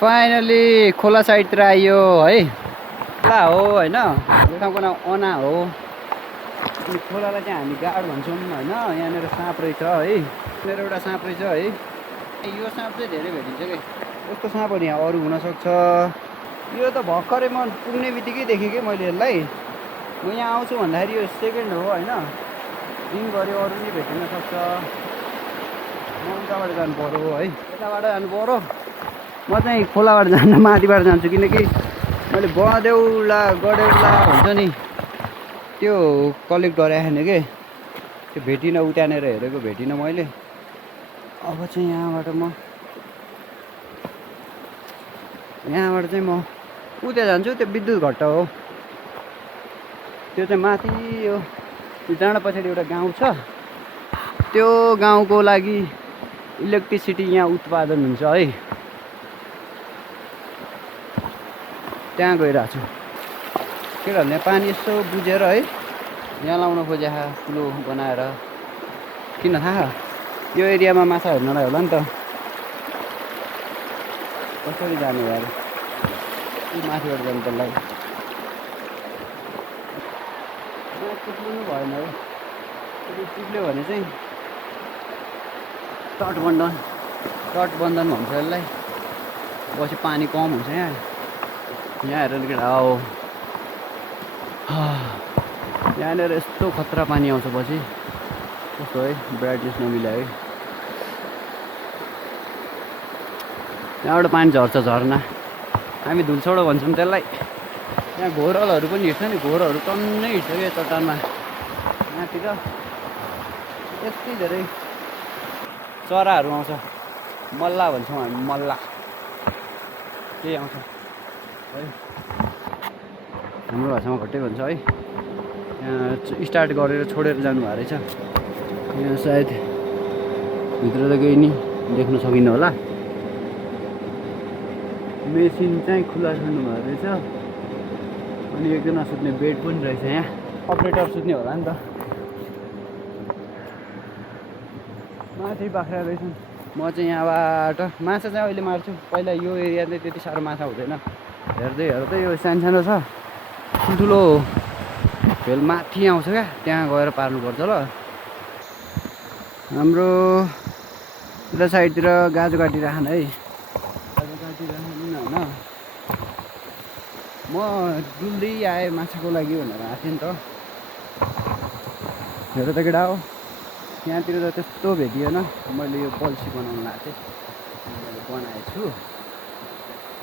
Finally खोला साइडतिर आइयो है। खोला हो होइन, यो ठाउँको नाम अना हो। अनि खोलालाई चाहिँ हामी गाड भन्छौँ होइन। यहाँनिर साँप रहेछ है, यहाँनिर एउटा साँप रहेछ है। यो साँप चाहिँ धेरै भेटिन्छ कि, यस्तो साँपहरू यहाँ अरू हुनसक्छ। यो त भर्खरै म पुग्ने बित्तिकै देखेँ कि मैले यसलाई। म यहाँ आउँछु भन्दाखेरि यो सेकेन्ड हो होइन। दिनभरि अरू नै भेटिन सक्छ। म उताबाट जानु पऱ्यो है, यताबाट जानु पऱ्यो। म चाहिँ खोलाबाट जान्न माथिबाट जान्छु, किनकि मैले गडेउला भन्छ नि त्यो कलेक्ट गरेको छैन कि, त्यो भेटिनँ। उतानेर हेरेको भेटिनँ मैले। अब चाहिँ यहाँबाट चाहिँ म उता जान्छु। त्यो विद्युत घट्टा हो त्यो चाहिँ माथि। यो डाँडा पछाडि एउटा गाउँ छ, त्यो गाउँको लागि इलेक्ट्रिसिटी यहाँ उत्पादन हुन्छ है। त्यहाँ गइरहेको छु। केटाहरूले पानी यसो बुझेर है यहाँ लाउन खोजे ठुलो बनाएर। किन थाहा, यो एरियामा माछा हेर्नलाई होला नि त। कसरी जाने यार, माथिबाट जानु पर्ला। पुग्नु भएन है, पुग्यो भने चाहिँ तटबन्धन भन्छ यसलाई। पछि पानी कम हुन्छ यहाँ हेर नि केटा हो। यहाँनिर यस्तो खतरा पानी आउँछ पछि। कस्तो है, ब्राइटनेस नमिलायो है। यहाँबाट पानी झर्छ झर्ना, हामी धुलछोडो भन्छौँ त्यसलाई। यहाँ घोरलहरू पनि हिँड्छ नि, घोरहरू टन्नै हिँड्छ क्या चट्टानमा। यहाँतिर यति धेरै चराहरू आउँछ। मल्ला भन्छौँ हामी, मल्ला त्यही आउँछ है। हाम्रो भाषामा घट्टै भन्छ है। यहाँ स्टार्ट गरेर छोडेर जानुभएको रहेछ। यहाँ सायद भित्र त केही नि देख्न सकिन्न होला। मेसिन चाहिँ खुला छोड्नु भएको रहेछ। अनि एकजना सुत्ने बेड पनि रहेछ यहाँ, अपरेटर सुत्ने होला नि त। माथि बाख्रा रहेछन्। म चाहिँ यहाँबाट माछा चाहिँ अहिले मार्छु। पहिला यो एरिया चाहिँ त्यति साह्रो माछा हुँदैन। हेर्दै यो सानो छ, ठुल्ठुलो भेल माथि आउँछ क्या, त्यहाँ गएर पार्नुपर्छ ल। हाम्रो उता साइडतिर गाजो काटिराखन है, गाजो काटिराखन होइन। म डुल्दै आएँ माछाको लागि भनेर आएको थिएँ नि त। हेर त केटा हो, यहाँतिर त त्यस्तो भेटिएन। मैले यो बल्छी बनाउनु लाएको थिएँ, मैले बनाएको छु।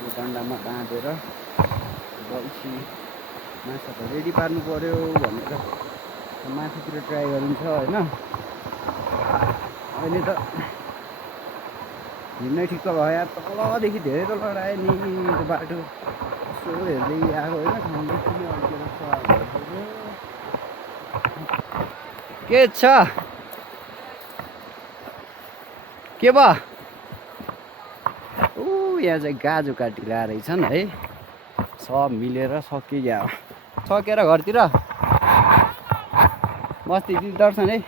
यो डन्डामा बाँधेर बल्छी माछा त रेडी पार्नु पऱ्यो भनेर माथितिर ट्राई गरिन्छ होइन। अहिले त हिँड्नै ठिक्क भयो यार। तलदेखि धेरै तल आयो नि त्यो बाटो। यसो हेर्दै आएको होइन, ठाउँले किन के छ के भयो? यहाँ चाहिँ गाजो काटिरहेको रहेछन् है। सब मिलेर सकिया सकेर घरतिर बस्ती दिदी दर्शन है।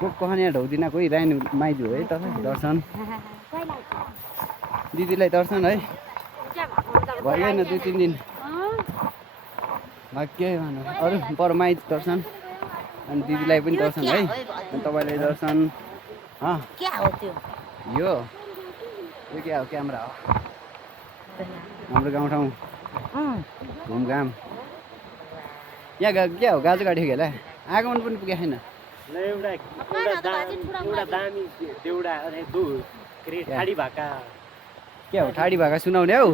को कहनिया ढौदिना कोही रानी माइजू है त दर्शन दिदीलाई दर्शन है भएन 2-3 दिन के भन्नु अरू पर माइज दर्शन अनि दिदीलाई पनि दर्शन है। अनि तपाईलाई दर्शन क्या हो त्यो? यो क्या हो? क्यामेरा हो। हाम्रो गाउँठाउँ घुमघाम यहाँ क्या हो? गाजो काट्यो होला। आगमन पनि पुगेको छैन। एउटा दामी देउडा ठाडी भाका क्या हो? ठाडी भाका सुनाउने हौ।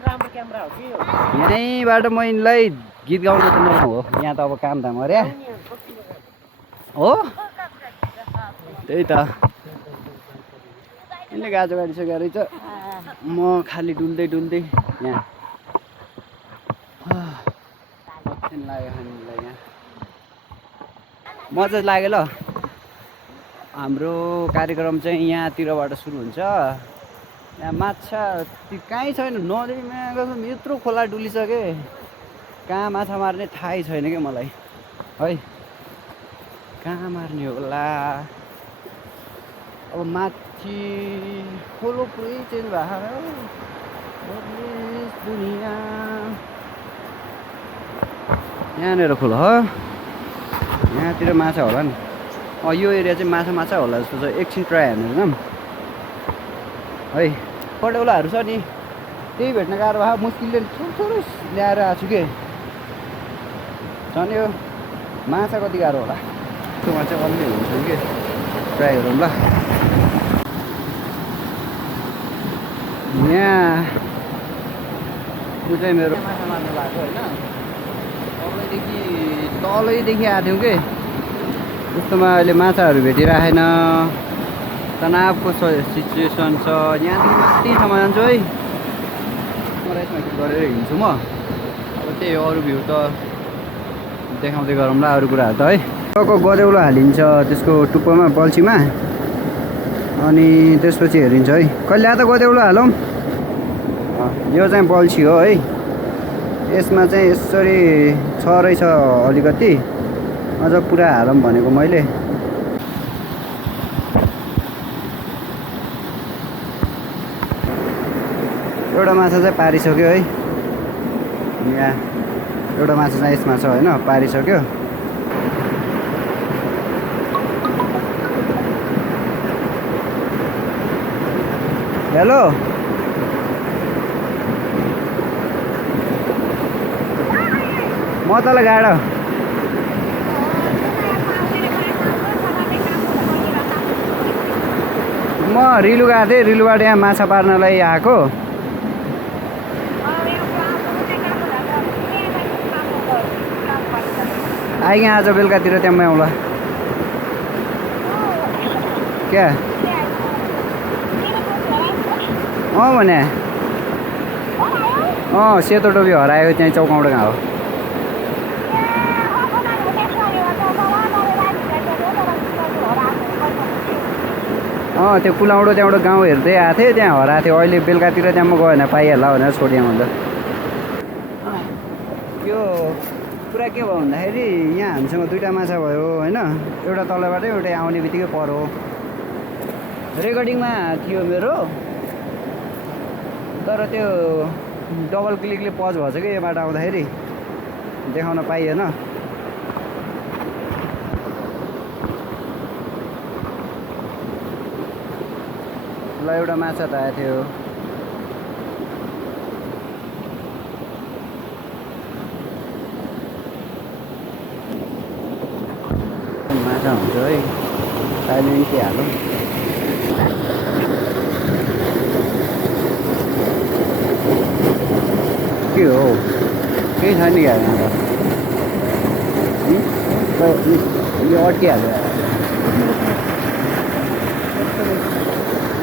राम्रो क्यामेरा हो कि यहीँबाट म यिनलाई गीत गाउनु त नहुँ हो। यहाँ त अब काम धाम अरे हो त्यही त। यिनले गाजो काटिसकेको रहेछ। म खालि डुल्दै यहाँ लाग्यो हामीलाई। यहाँ मजा लाग्यो ल। हाम्रो कार्यक्रम चाहिँ यहाँतिरबाट सुरु हुन्छ। यहाँ माछा कहीँ छैन, नदीमा गएको यत्रो खोला डुलिसके, कहाँ माछा मार्ने थाहै छैन क्या मलाई है। कहाँ मार्ने होला अब माथि खोलो पुरै चेन्ज भएको दुनियाँ यहाँनिर खोलो हो यहाँतिर माछा होला नि यो एरिया चाहिँ माछा होला जस्तो छ एकछिन ट्राई हेर्नु जाऊँ है पटौलाहरू छ नि त्यही भेट्न गाह्रो भयो मुस्किलले थोरै ल्याएर आएको छु कि झन् यो माछा कति गाह्रो होला त्यसमा चाहिँ अलि हुन्छ कि ट्राई गरौँ ल यहाँ ऊ चाहिँ मेरो माछा मार्नु लाग्यो होइन तलैदेखि आएको थियौँ कि त्यस्तोमा अहिले माछाहरू भेटिराखेन तनावको सिचुएसन छ यहाँदेखि माथिसम्म जान्छु है मलाई यसमा क्लिक गरेर हिँड्छु म अब त्यही अरू भ्यू त देखाउँदै गरौँ ल अरू कुराहरू त है टक्क गदेउलो हालिन्छ त्यसको टुप्पोमा बल्छीमा अनि त्यसपछि हेरिन्छ है कहिले त गदेउलो हालौँ यो चाहिँ बल्छी हो है यसमा चाहिँ यसरी छ रहेछ अलिकति अझ पुरा हालौँ भनेको मैले एउटा माछा चाहिँ पारिसक्यो है यहाँ एउटा माछा चाहिँ यसमा छ होइन पारिसक्यो हेलो म तल गाडो म रिलु गएको थिएँ रिलुबाट यहाँ माछा पार्नलाई आएको आइगेँ आज बेलुकातिर त्यहाँ आउँला क्या भने सेतो टोपी हरायो त्यहीँ चौकाबाट कहाँ हो त्यो कुलाउँडो त्यहाँबाट गाउँ हेर्दै आएको थिएँ त्यहाँ हराएको थियो अहिले बेलुकातिर त्यहाँ म गएन पाइहाल्ला भनेर छोडिएँ अन्त यो कुरा के भयो भन्दाखेरि यहाँ हामीसँग दुईवटा माछा भयो होइन एउटा तलबाटै एउटा आउने बित्तिकै परो रेकर्डिङमा थियो मेरो तर त्यो डबल क्लिकले पज भएछ कि यो बाटो आउँदाखेरि देखाउन पाइएन ल एउटा माछा त आएको थियो माछा हुन्छ है साइलेन्ट के हालौँ के हो केही छ नि यहाँ यो अड्किहाल्यो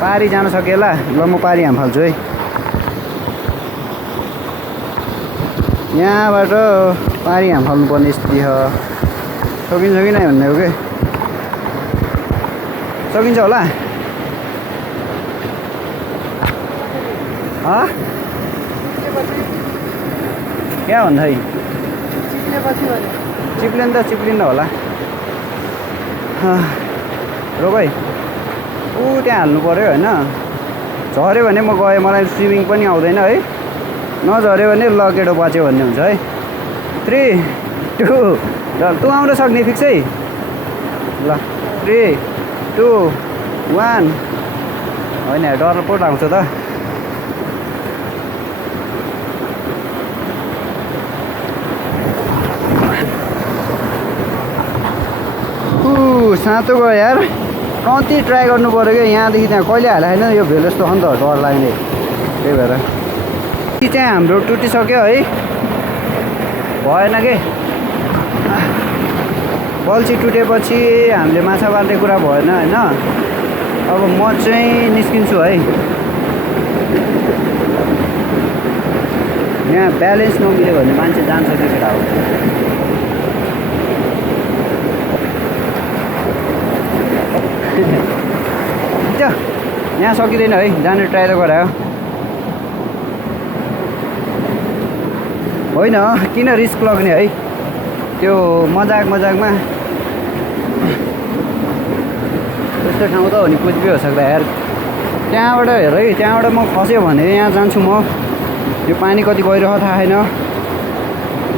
पारी जान सकेला ल म पारी हाल्छु है यहाँबाट पारी हाल्नुपर्ने स्थिति छ सकिन्छ कि नै भन्ने हो कि सकिन्छ होला क्या भन्दा चिप्लिन त चिप्लिन होला रोक है ऊ त्यहाँ हाल्नु पऱ्यो होइन झऱ्यो भने म गएँ मलाई स्विमिङ पनि आउँदैन है नझऱ्यो भने ल केटो बच्यो भन्ने हुन्छ है 3 2 ल तँ आउन सक्ने फिक्सै ल 3 2 1 होइन डर पो लाग्छ त साँचो गयो यार कति ट्राई गर्नु पऱ्यो क्या यहाँदेखि त्यहाँ कहिले हालेको छैन यो भेल जस्तो हो नि त डर लाग्ने त्यही भएर कि चाहिँ हाम्रो टुटिसक्यो है भएन के बल्छी टुटेपछि हामीले माछा मार्ने कुरा भएन होइन अब म चाहिँ निस्किन्छु है यहाँ ब्यालेन्स नमिल्यो भने मान्छे जान्छ कि केटा हो यहाँ सकिँदैन है जाने ट्राई त गरायो होइन किन रिस्क लग्ने है त्यो मजाकमा यस्तो ठाउँ त हो नि कुछ भी हो सक्दा यार त्यहाँबाट हेर है त्यहाँबाट म खस्यो भने यहाँ जान्छु म यो पानी कति गहिरो हो थाहा छैन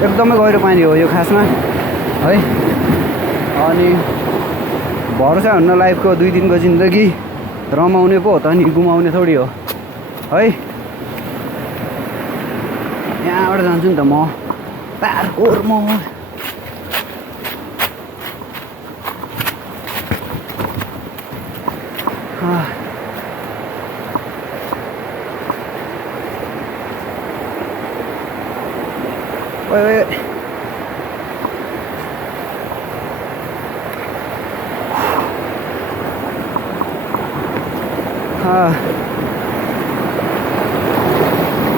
एकदमै गहिरो पानी हो यो खासमा है अनि भरोसा हुन्न लाइफको 2 दिनको जिन्दगी रमाउने पो हो त नि गुमाउने थोडी हो है यहाँबाट जान्छु नि त म पारकोर म Wait.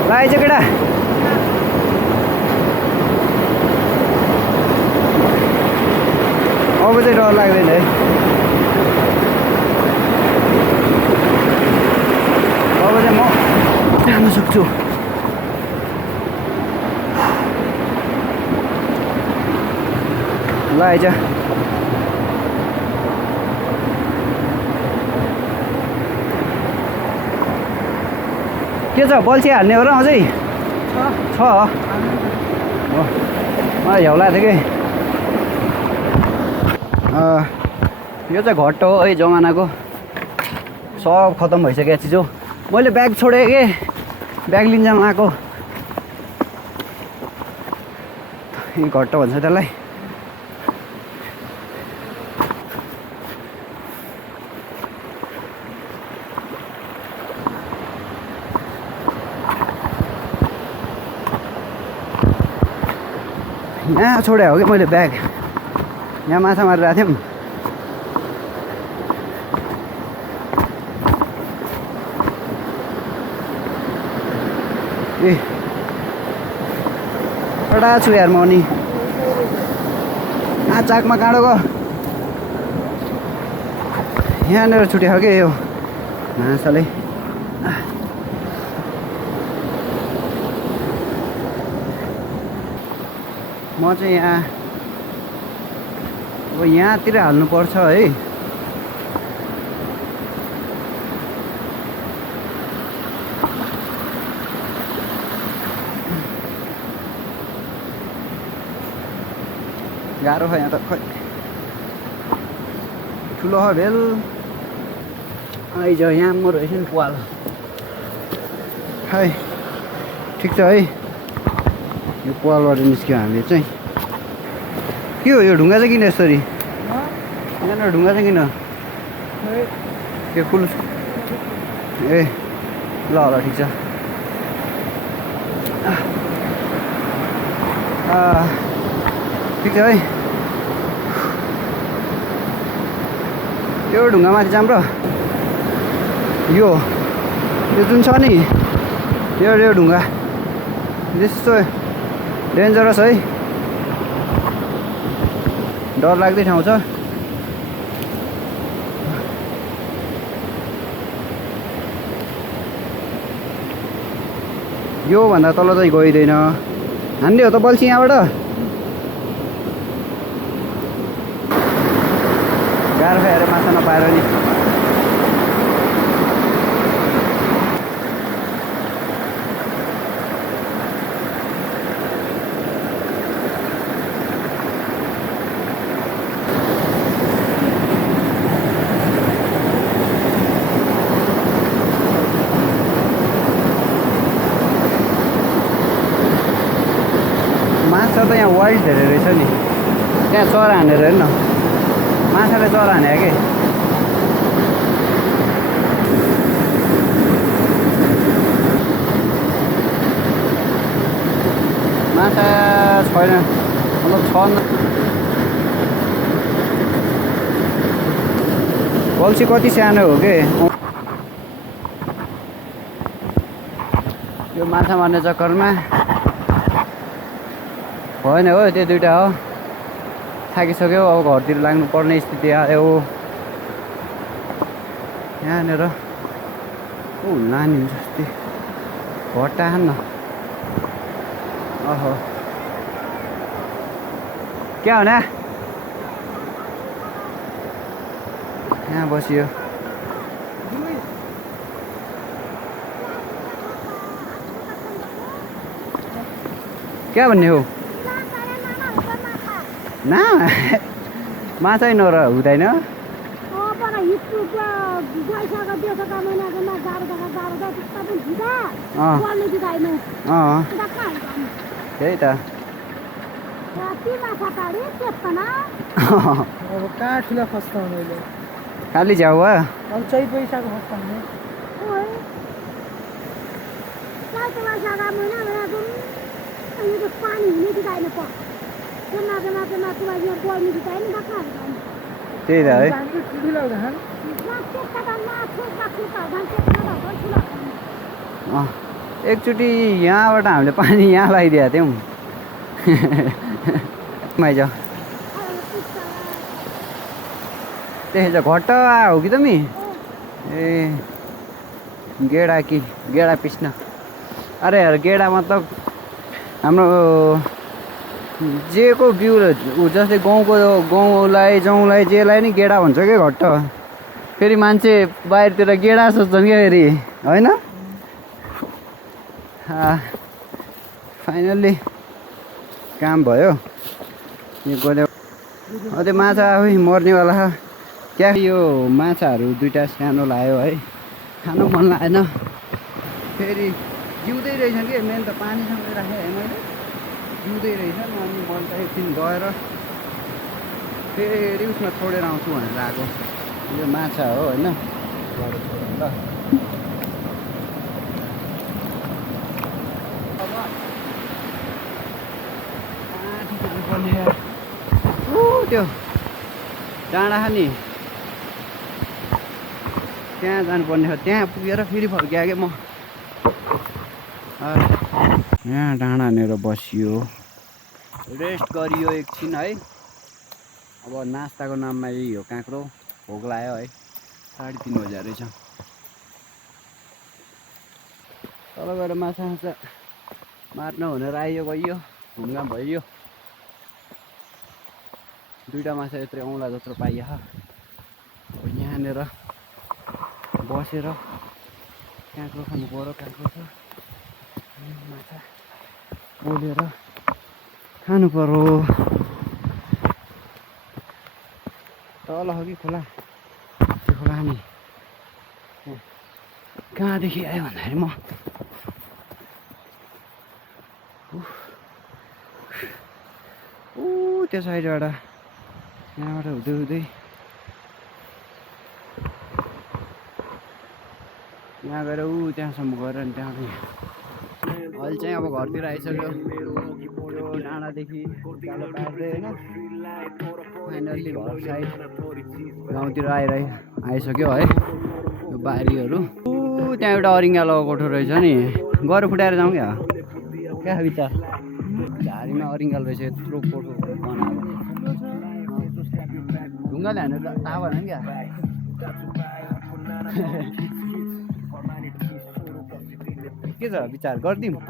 Lai keड़ा अब चाहिँ डर लाग्दैन है अब चाहिँ म जान सक्छु ल आइज के छ बल्छी हाल्ने हो र अझै छ मलाई झ्याउ लागेको थियो कि यो चाहिँ घट्ट हो है जमानाको सब खतम भइसकेको चिज हो मैले ब्याग छोडेँ कि ब्याग लिन्जान आएको घट्ट भन्छ त्यसलाई यहाँ छोडे हो कि मैले ब्याग यहाँ माछा मारिरहेको थियौँ ए कडा छु यार म नि चाकमा काँडो गयो यहाँनिर छुट्यो कि यो माछाले म चाहिँ यहाँ अब यहाँतिर हाल्नुपर्छ है गाह्रो छ यहाँ त खै ठुलो हो भेल आइज यहाँ म रहेछ नि पाल है ठिक छ है यो पालबाट निस्क्यो हामीले चाहिँ के हो यो ढुङ्गा चाहिँ किन यसरी यहाँनिर ढुङ्गा चाहिँ किन के खुल ए ल ल ठिक छ ठिक छ है यो ढुङ्गामाथि जाऊँ र यो जुन छ नि यो ढुङ्गा यस्तो डेन्जरस है डर लाग्दै ठाउँ छ यो भन्दा तल चाहिँ गइदैन हान्ने हो त बल्छी यहाँबाट गाह्रो खाएर माछा नपाएर नि माछा त यहाँ वाइल्ड धेरै रहेछ नि त्यहाँ चरा हानेर हेर्नु न माछाले चरा हाने कि माछा छैन मतलब छ बल्छी कति सानो हो कि यो माछा मार्ने चक्करमा भएन हो त्यो दुइटा हो थाकिसक्यो अब घरतिर लाग्नु पर्ने स्थिति आयो यहाँनिर नानी जस्तै घट्टा खान्न ओहो क्या हो यहाँ बसियो क्या भन्ने हो ना माछै नर हुँदैन त्यही त अब कहाँ ठुला फस्छ मैले खाली झ्याउ वा अब चैत वैशाख फस्छ भने त्यही त है ठुला हुँदैन एकचोटि यहाँबाट हामीले पानी यहाँ लगाइदिएको थियौँ माइज त्यसो घट्ट हो कि त मि ए गेडा कि गेडा पिस्न अरे यार गेडा मतलब हाम्रो जेको बिउ जस्तै गहुँलाई जौँलाई जेलाई नि गेडा भन्छ क्या घट्ट फेरि मान्छे बाहिरतिर गेडा सोच्छन् क्या फेरि होइन फाइनल्ली काम भयो यो गऱ्यो अझै माछा आफै मर्नेवाला छ क्या यो माछाहरू दुइटा सानो लायो है खानु मन लागेन फेरि जिउँदै रहेछन् कि मेन त पानीसँगै राखेँ है मैले जिउँदै रहेछन् अनि मैले त एकछिन गएर फेरि उसमा छोडेर आउँछु भनेर आएको यो माछा हो होइन ल त्यो डाँडा छ नि त्यहाँ जानुपर्ने हो त्यहाँ पुगेर फेरि फर्किआएँ क्या म यहाँ डाँडानेर बसियो रेस्ट गरियो एकछिन है अब नास्ताको नाममा यो काँक्रो भोक लाग्यो है 3:30 बजे रहेछ तल गएर माछा मार्न भनेर आइयो गइयो घुमघाम भइयो दुईवटा माछा यत्रो औँला जत्रो पाइयो अब यहाँनिर बसेर काँक्रो खानु पर्यो काँक्रो छ माछा पोलेर खानु पर्यो तल हो कि खोला त्यो खोला नि कहाँदेखि आयो भन्दाखेरि म त्यो साइडबाट यहाँबाट हुँदै हुँदै यहाँ गएर त्यहाँसम्म गएर अनि त्यहाँ अहिले चाहिँ अब घरतिर आइसक्यो यो डाँडादेखि उकालो पार्दै होइन फाइनल्ली घर साइड गाउँतिर आइसक्यो है यो बारीहरू त्यहाँ एउटा अरिङ्गालो कोठो रहेछ नि गएर फुटाएर जाउँ क्या विचार झारीमा अरिङ्गाल रहेछ यत्रो कोठो बनाएको ढुङ्गाले हानेर थाहा भएन क्या के छ विचार गरिदिउँ